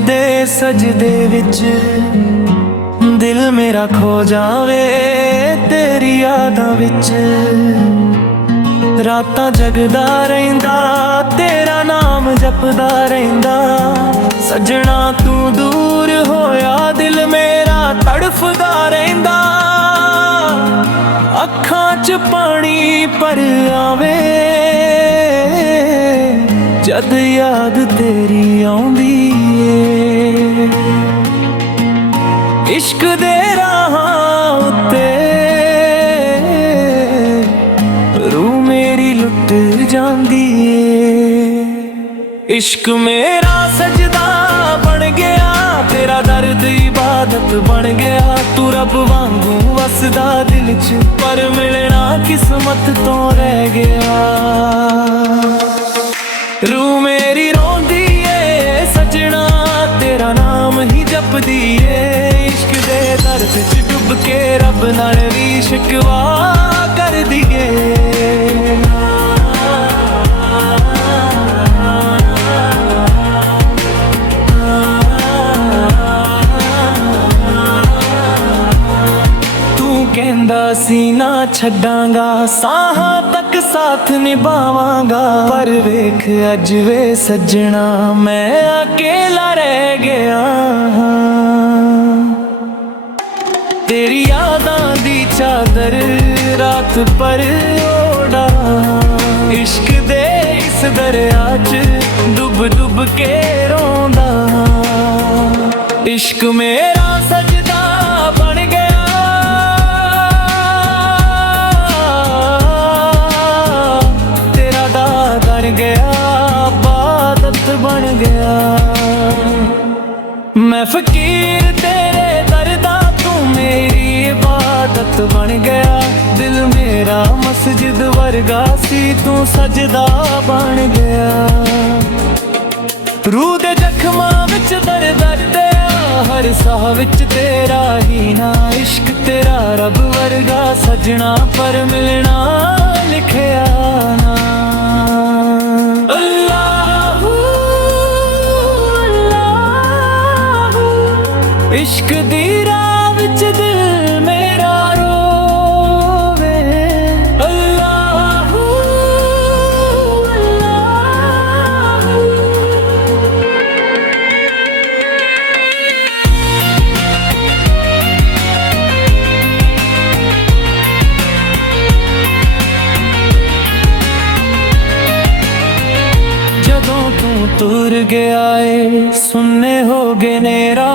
दे सजदे विच दिल मेरा खो जावे तेरी यादां विच। रातां जगदा रहिंदा तेरा नाम जपदा रहिंदा। सजना तू दूर होया दिल मेरा तड़फदा रहिंदा। अखां च पानी भर आवे जद याद तेरी आउंदी ए। इश्क दे राहां उत्ते रूह मेरी लुट जांदी ए। इश्क मेरा सजदा बन गया तेरा दर्द इबादत बन गया। तू रब वांगू वसदा दिल च पर मिलना किस्मत तो रह गया। रूह मेरी रोंदी ए सजना तेरा नाम ही जपदी ए। इश्क दे दर्द च डुब के रब नाल भी शिकवा कर दिए। कहंदा सी ना छड्डांगा साहां तक साथ निभावांगा। पर वेख अज वे सजना मैं अकेला रह गया। तेरी यादां दी चादर रात पर ओढ़ा। इश्क दे इस दरिया च डुब डुब के रोंदा। इश्क मेरा सजदा बन गया गया इबादत बन गया। मैं फकीर तेरे दरदा तू मेरी इबादत बन गया। दिल मेरा मस्जिद वर्गा सी तू सजदा बन गया। रूह दे जख्मां विच दर्द दे हर साह विच तेरा ही ना। इश्क तेरा रब वर्गा सजना पर मिलना लिखिया ना। इश्क दी राह विच दिल मेरा रोवे। अल्लाह अल्लाह। जदों तू तुर गया ए सुन्ने हो गए नेरा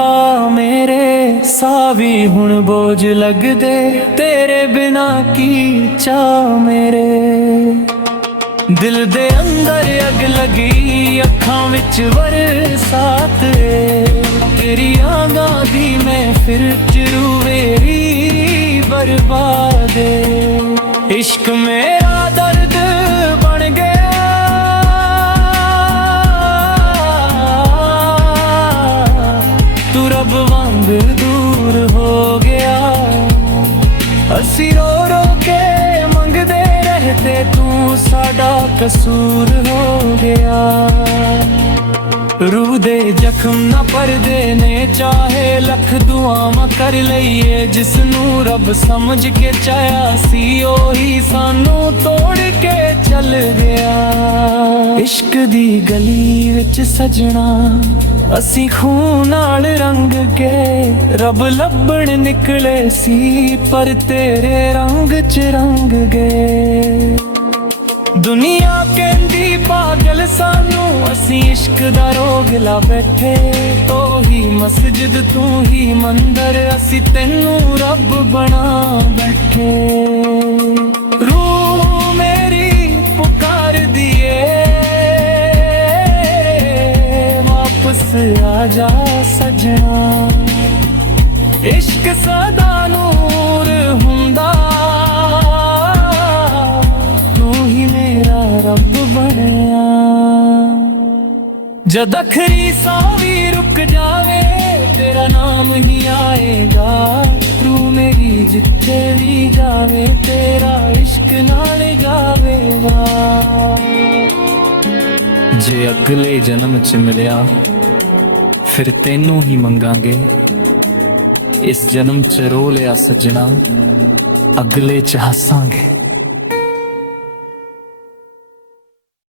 मेरे साह भी हुण बोझ लग दे। तेरे बिना की चाह मेरे दिल दे अंदर अग लगी अखां विच बरसात। तेरी आगां दी मैं फिर चरूवेरी बर्बाद। इश्क मेरा दर्द बन गया तू रब वांग दूर हो गया। असी रो रो के मंगदे रहते तू साडा कसूर हो गया। रूह दे जख्म ना परदे ने चाहे लख दुआवां कर लईए। जिसनू रब समझ के चाया सी ओही सानू तोड़ के चल गया। इश्क दी गली विच सजना असी खून नाल रंग के रब लभण निकले सी पर तेरे रंग च रंग गए। दुनिया कहंदी पागल सानू असी इश्क दा रोग ला बैठे। तो ही मस्जिद तू ही मंदिर असी तेनू रब बना बैठे। रूह मेरी पुकार दिए वापस आजा सजना। इश्क सदा नूर हुंदा तू ही मेरा रब बनया। जद अखरी सांव भी रुक जावे तेरा नाम ही आएगा। तू मेरी जिथे भी जावे तेरा इश्क नाल जावेगा। जे अगले जन्म च मिलिया ਫਿਰ ਤੈਨੂੰ ਹੀ ਮੰਗਾਂਗੇ। ਇਸ ਜਨਮ ਚ ਰੋ ਲਿਆ ਸੱਜਣਾ, ਅਗਲੇ ਚ ਹੱਸਾਂਗੇ।